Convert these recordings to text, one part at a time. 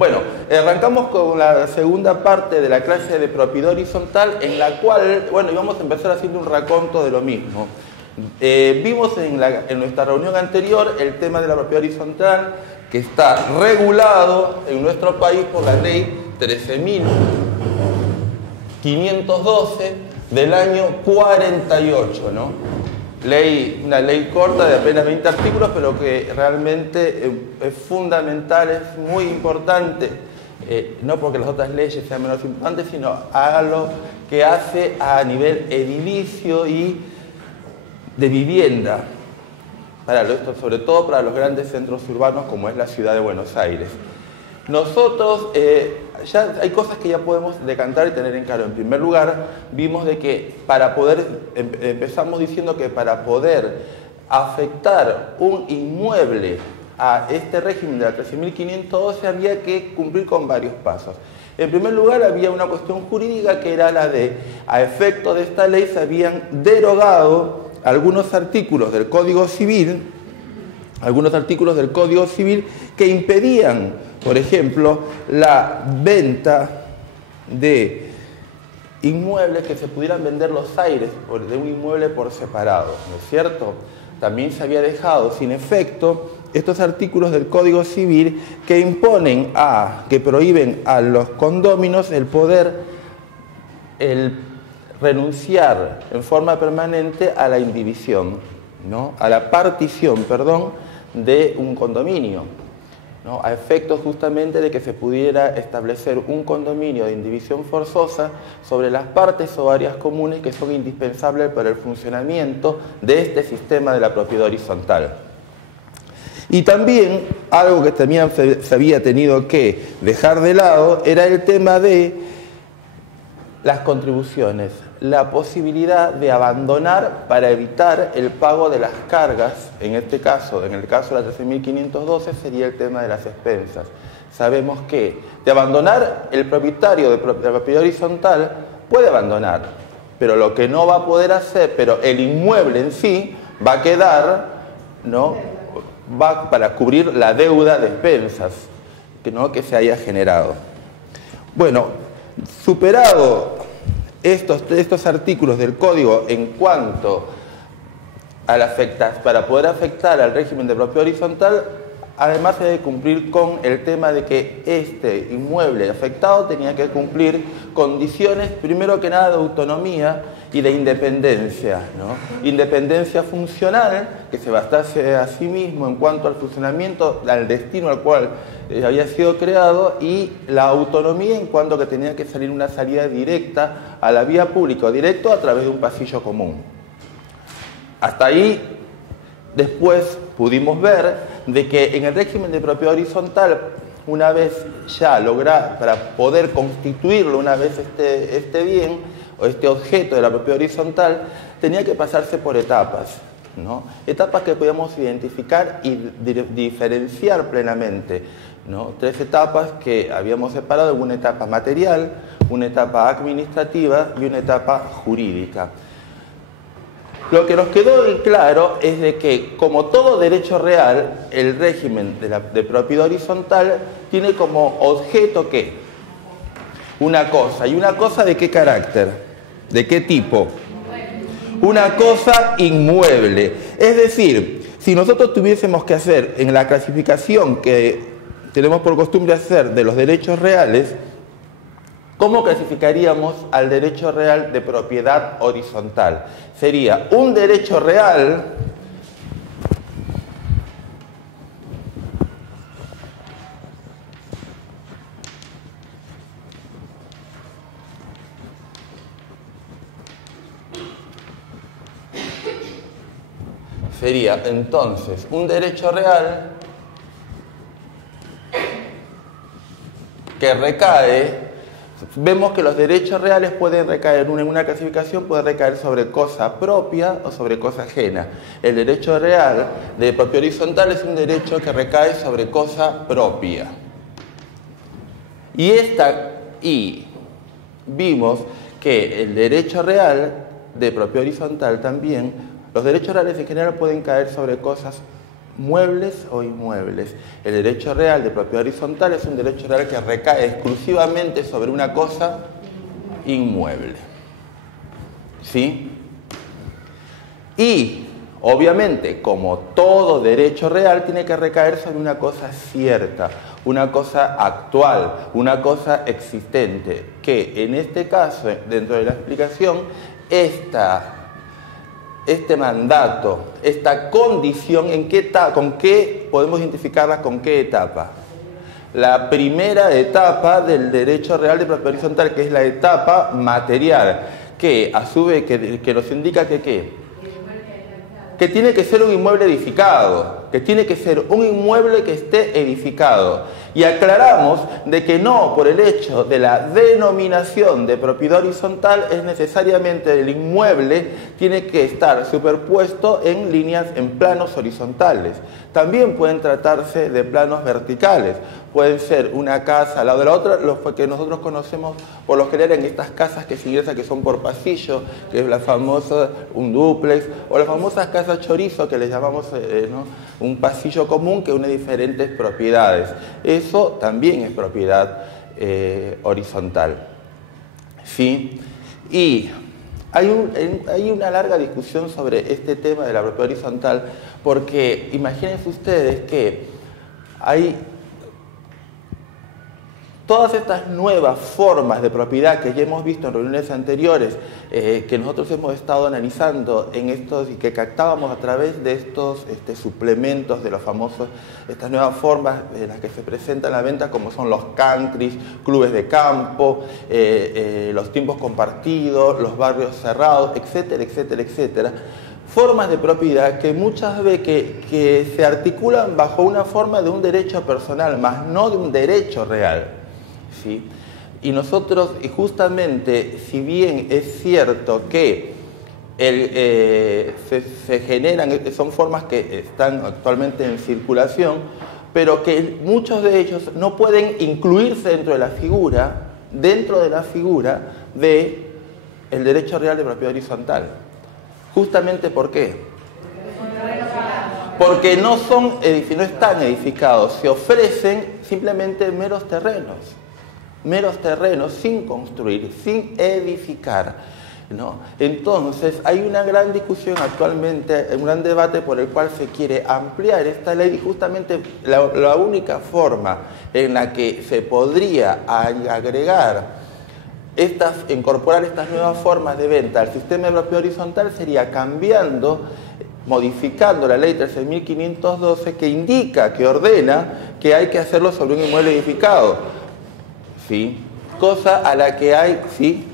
Bueno, arrancamos con la segunda parte de la clase de propiedad horizontal, en la cual, bueno, íbamos a empezar haciendo un raconto de lo mismo. Vimos en nuestra reunión anterior el tema de la propiedad horizontal, que está regulado en nuestro país por la ley 13.512 del año 48, ¿no? Una ley corta de apenas 20 artículos, pero que realmente es fundamental, es muy importante, no porque las otras leyes sean menos importantes, sino a lo que hace a nivel edilicio y de vivienda, sobre todo para los grandes centros urbanos como es la ciudad de Buenos Aires. Nosotros, ya hay cosas que ya podemos decantar y tener en claro. En primer lugar, vimos de que empezamos diciendo que para poder afectar un inmueble a este régimen de la 13.512 había que cumplir con varios pasos. En primer lugar, había una cuestión jurídica que era la de, a efecto de esta ley, se habían derogado algunos artículos del Código Civil, que impedían, por ejemplo, la venta de inmuebles, que se pudieran vender los aires de un inmueble por separado, ¿no es cierto? También se había dejado sin efecto estos artículos del Código Civil que prohíben a los condóminos el renunciar en forma permanente a la indivisión, ¿no? A la partición, de un condominio, ¿no? A efectos justamente de que se pudiera establecer un condominio de indivisión forzosa sobre las partes o áreas comunes que son indispensables para el funcionamiento de este sistema de la propiedad horizontal. Y también, algo que también se había tenido que dejar de lado, era el tema de las contribuciones, la posibilidad de abandonar para evitar el pago de las cargas. En el caso de la 13.512 sería el tema de las expensas. Sabemos que de abandonar, el propietario de la propiedad horizontal puede abandonar, pero lo que no va a poder hacer, pero el inmueble en sí va a quedar, ¿no?, va para cubrir la deuda de expensas, que se haya generado. Bueno, superado estos artículos del Código en cuanto a para poder afectar al régimen de propiedad horizontal, además se debe cumplir con el tema de que este inmueble afectado tenía que cumplir condiciones, primero que nada, de autonomía y de independencia, ¿no? Independencia funcional, que se bastase a sí mismo en cuanto al funcionamiento, al destino al cual había sido creado, y la autonomía en cuanto que tenía que salir una salida directa a la vía pública o directo a través de un pasillo común. Hasta ahí, después pudimos ver de que en el régimen de propiedad horizontal, una vez ya para poder constituirlo, una vez este bien o este objeto de la propiedad horizontal, tenía que pasarse por etapas, ¿no? Etapas que podíamos identificar y diferenciar plenamente, ¿no? 3 etapas que habíamos separado: una etapa material, una etapa administrativa y una etapa jurídica. Lo que nos quedó en claro es de que, como todo derecho real, el régimen de propiedad horizontal tiene como objeto ¿qué? Una cosa. ¿Y una cosa de qué carácter? ¿De qué tipo? Una cosa inmueble. Es decir, si nosotros tuviésemos que hacer en la clasificación que tenemos por costumbre hacer de los derechos reales, ¿cómo clasificaríamos al derecho real de propiedad horizontal? Sería un derecho real que recae. Vemos que los derechos reales pueden recaer, en una clasificación puede recaer sobre cosa propia o sobre cosa ajena. El derecho real de propiedad horizontal es un derecho que recae sobre cosa propia. Y vimos que el derecho real de propiedad horizontal también, los derechos reales en general pueden caer sobre cosas muebles o inmuebles. El derecho real de propiedad horizontal es un derecho real que recae exclusivamente sobre una cosa inmueble. ¿Sí? Y, obviamente, como todo derecho real, tiene que recaer sobre una cosa cierta, una cosa actual, una cosa existente, que en este caso, dentro de la explicación, este mandato, esta condición, ¿con qué podemos identificarla? ¿Con qué etapa? La primera etapa del derecho real de propiedad horizontal, que es la etapa material, que a su vez que nos indica que ¿qué? Que tiene que ser un inmueble edificado, que tiene que ser un inmueble que esté edificado. Y aclaramos de que no por el hecho de la denominación de propiedad horizontal es necesariamente el inmueble tiene que estar superpuesto en líneas, en planos horizontales. También pueden tratarse de planos verticales. Pueden ser una casa al lado de la otra, los que nosotros conocemos por lo general en estas casas que se ingresan, que son por pasillo, que es la famosa, un dúplex, o las famosas casas chorizo, que les llamamos ¿no? un pasillo común que une diferentes propiedades. Eso también es propiedad horizontal. ¿Sí? Y hay una larga discusión sobre este tema de la propiedad horizontal, porque imagínense ustedes que hay todas estas nuevas formas de propiedad que ya hemos visto en reuniones anteriores, que nosotros hemos estado analizando en estos y que captábamos a través de estos suplementos de los famosos, estas nuevas formas en las que se presentan a la venta, como son los countries, clubes de campo, los tiempos compartidos, los barrios cerrados, etcétera, etcétera, etcétera. Formas de propiedad que muchas veces que se articulan bajo una forma de un derecho personal, más no de un derecho real. ¿Sí? Y nosotros, y justamente, si bien es cierto que se generan, son formas que están actualmente en circulación, pero que muchos de ellos no pueden incluirse dentro de la figura del derecho real de propiedad horizontal. Justamente, ¿por qué? Porque no están edificados, se ofrecen simplemente meros terrenos sin construir, sin edificar, ¿no? Entonces hay una gran discusión actualmente, un gran debate por el cual se quiere ampliar esta ley, y justamente la única forma en la que se podría incorporar estas nuevas formas de venta al sistema de propiedad horizontal sería modificando la ley 13.512, que indica, que ordena que hay que hacerlo sobre un inmueble edificado. ¿Sí? Cosa a la que hay, ¿sí?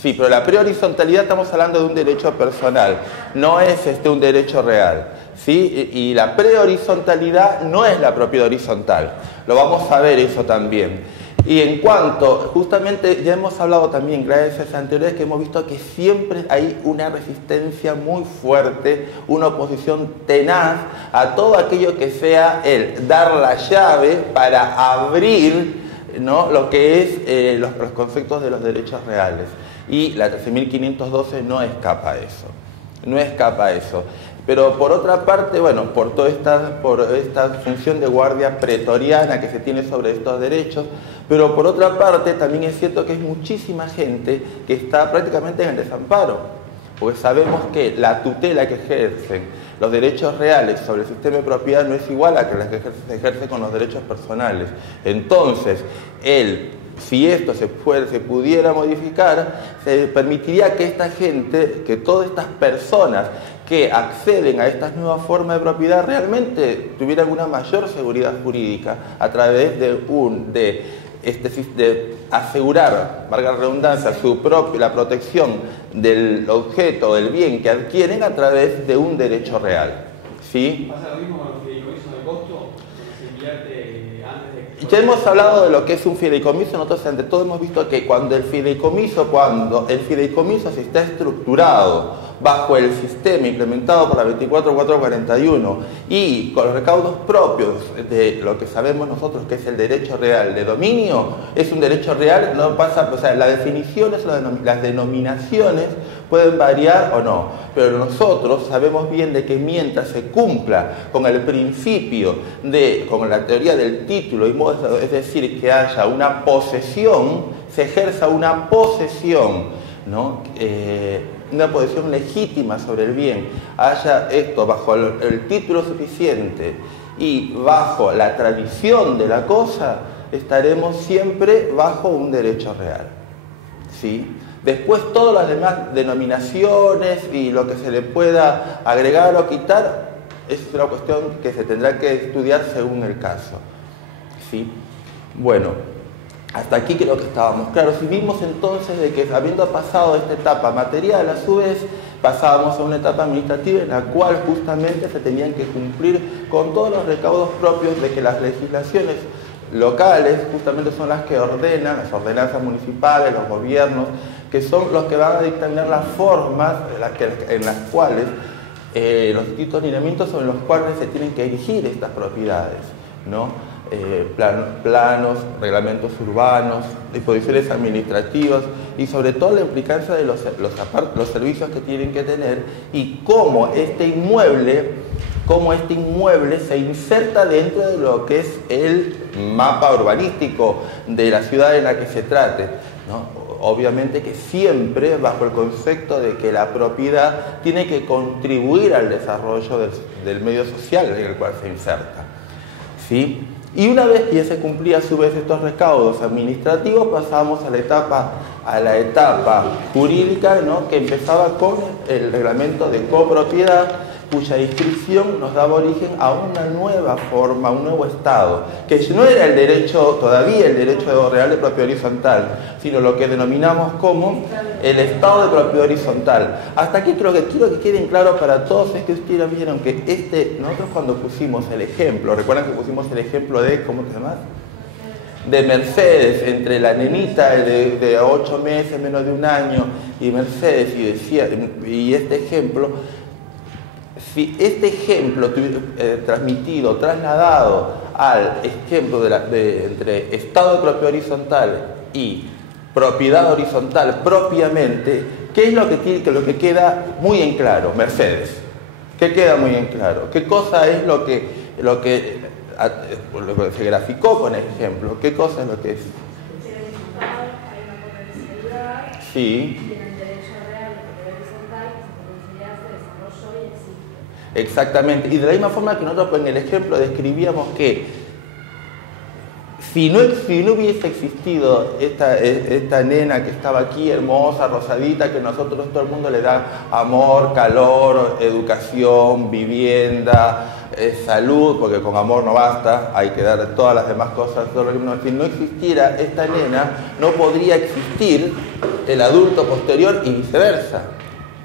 Sí, pero la prehorizontalidad estamos hablando de un derecho personal, no es un derecho real, ¿sí? Y la prehorizontalidad no es la propiedad horizontal, lo vamos a ver eso también. Y en cuanto, justamente ya hemos hablado también, gracias a anteriores, que hemos visto que siempre hay una resistencia muy fuerte, una oposición tenaz a todo aquello que sea el dar la llave para abrir, ¿no?, lo que es los conceptos de los derechos reales. Y la 13.512 no escapa a eso, no escapa a eso. Pero por otra parte, bueno, por esta función de guardia pretoriana que se tiene sobre estos derechos, pero por otra parte también es cierto que hay muchísima gente que está prácticamente en el desamparo, porque sabemos que la tutela que ejercen los derechos reales sobre el sistema de propiedad no es igual a la que se ejerce con los derechos personales. Entonces, si esto se pudiera modificar, se permitiría que esta gente, que todas estas personas que acceden a estas nuevas formas de propiedad realmente tuvieran una mayor seguridad jurídica a través de asegurar, valga la redundancia, la protección del objeto, del bien que adquieren a través de un derecho real. ¿Sí? ¿Pasa lo mismo con los fideicomisos de costo? ¿Se invierte antes de...? Ya hemos hablado de lo que es un fideicomiso. Nosotros ante todo hemos visto que cuando el fideicomiso se está estructurado bajo el sistema implementado por la 24.441 y con los recaudos propios de lo que sabemos nosotros que es el derecho real de dominio, es un derecho real, no pasa, o sea, las definiciones, las denominaciones pueden variar o no, pero nosotros sabemos bien de que mientras se cumpla con el principio con la teoría del título y modo, es decir, que haya una posesión, se ejerza una posesión, ¿no? Una posesión legítima sobre el bien, haya esto bajo el título suficiente y bajo la tradición de la cosa, estaremos siempre bajo un derecho real, ¿sí? Después todas las demás denominaciones y lo que se le pueda agregar o quitar es una cuestión que se tendrá que estudiar según el caso, ¿sí? Bueno, hasta aquí creo que estábamos claros. Y vimos entonces de que habiendo pasado esta etapa material, a su vez pasábamos a una etapa administrativa en la cual justamente se tenían que cumplir con todos los recaudos propios de que las legislaciones locales justamente son las que ordenan, las ordenanzas municipales, los gobiernos, que son los que van a dictaminar las formas en las cuales los distintos lineamientos sobre los cuales se tienen que erigir estas propiedades, ¿no? Planos, reglamentos urbanos, disposiciones administrativas y sobre todo la implicancia de los servicios que tienen que tener y cómo este inmueble se inserta dentro de lo que es el mapa urbanístico de la ciudad en la que se trate, ¿no? Obviamente que siempre bajo el concepto de que la propiedad tiene que contribuir al desarrollo del medio social en el cual se inserta, ¿sí? Y una vez que ya se cumplía a su vez estos recaudos administrativos, pasamos a la etapa jurídica, ¿no? Que empezaba con el reglamento de copropiedad, cuya inscripción nos daba origen a una nueva forma, a un nuevo estado, que no era todavía el derecho real de propiedad horizontal, sino lo que denominamos como el estado de propiedad horizontal. Hasta aquí quiero que queden claros para todos, es que ustedes vieron que nosotros cuando pusimos el ejemplo, recuerdan que pusimos el ejemplo de, ¿cómo se llama? De Mercedes, entre la nenita de 8 meses, menos de un año, y Mercedes, y este ejemplo, si este ejemplo transmitido, trasladado al ejemplo entre estado de propiedad horizontal y propiedad horizontal propiamente, ¿qué es lo que queda muy en claro? Mercedes. ¿Qué queda muy en claro? ¿Qué cosa es lo que se graficó con el ejemplo? ¿Qué cosa es lo que es? Sí. Exactamente, y de la misma forma que nosotros en el ejemplo describíamos que si no hubiese existido esta nena que estaba aquí, hermosa, rosadita, que nosotros todo el mundo le da amor, calor, educación, vivienda, salud, porque con amor no basta, hay que dar todas las demás cosas, si no existiera esta nena, no podría existir el adulto posterior y viceversa.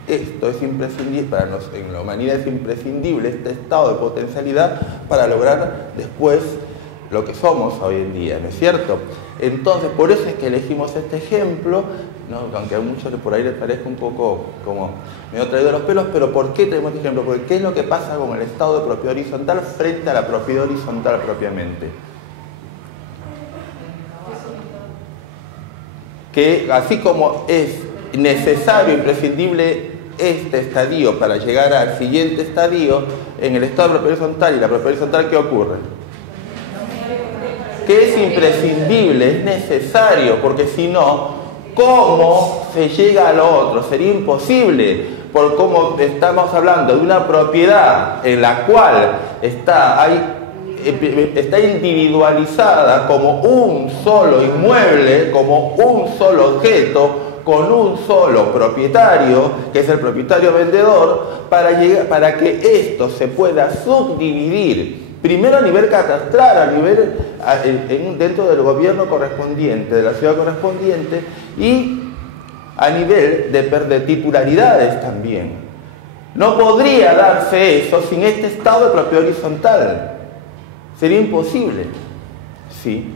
Esto es imprescindible, en la humanidad es imprescindible este estado de potencialidad para lograr después lo que somos hoy en día, ¿no es cierto? Entonces, por eso es que elegimos este ejemplo, ¿no? Aunque a muchos por ahí les parezca un poco como medio traído de los pelos, pero ¿por qué tenemos este ejemplo? Porque ¿qué es lo que pasa con el estado de propiedad horizontal frente a la propiedad horizontal propiamente? Que así como es necesario, imprescindible este estadio para llegar al siguiente estadio, en el estado de propiedad horizontal y la propiedad horizontal, ¿qué ocurre? Que es imprescindible, es necesario, porque si no, ¿cómo se llega a lo otro? Sería imposible, por cómo estamos hablando de una propiedad en la cual está individualizada como un solo inmueble, como un solo objeto, con un solo propietario, que es el propietario vendedor, para que esto se pueda subdividir, primero a nivel catastral, dentro del gobierno correspondiente, de la ciudad correspondiente, y a nivel de titularidades también. No podría darse eso sin este estado de propiedad horizontal. Sería imposible. ¿Sí?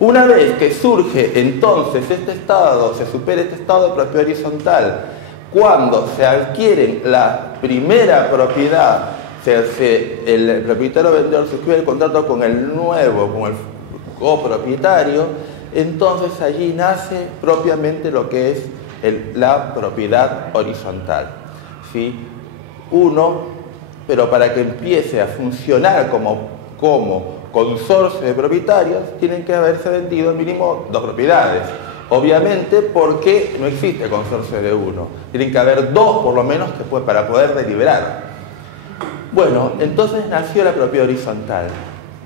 Una vez que surge entonces se supera este estado de propiedad horizontal, cuando se adquieren la primera propiedad, el propietario vendedor suscribe el contrato con el copropietario, entonces allí nace propiamente lo que es la propiedad horizontal. ¿Sí? Uno, pero para que empiece a funcionar como consorcio de propietarios, tienen que haberse vendido mínimo 2 propiedades. Obviamente, porque no existe consorcio de uno. Tienen que haber 2 por lo menos para poder deliberar. Bueno, entonces nació la propiedad horizontal.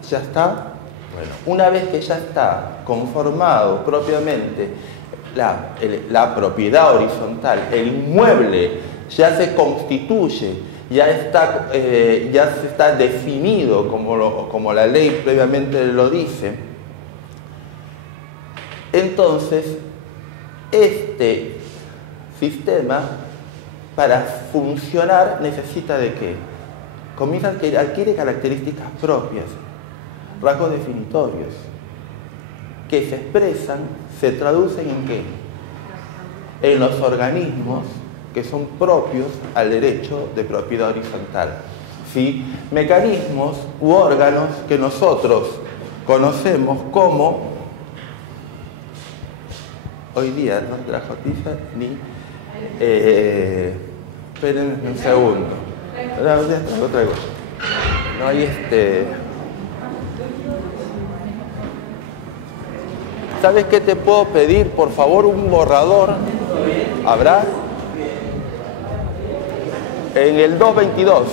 ¿Ya está? Bueno, una vez que ya está conformado propiamente la propiedad horizontal, el inmueble ya se constituye, ya se está definido como la ley previamente lo dice, entonces este sistema para funcionar necesita de qué? Adquiere características propias, rasgos definitorios, que se expresan, se traducen en qué? En los organismos que son propios al derecho de propiedad horizontal. ¿Sí? Mecanismos u órganos que nosotros conocemos como, hoy día no trajo tiza ni, esperen un segundo, otra cosa. No hay ¿Sabes qué te puedo pedir? Por favor, un borrador. ¿Habrá? En el 222.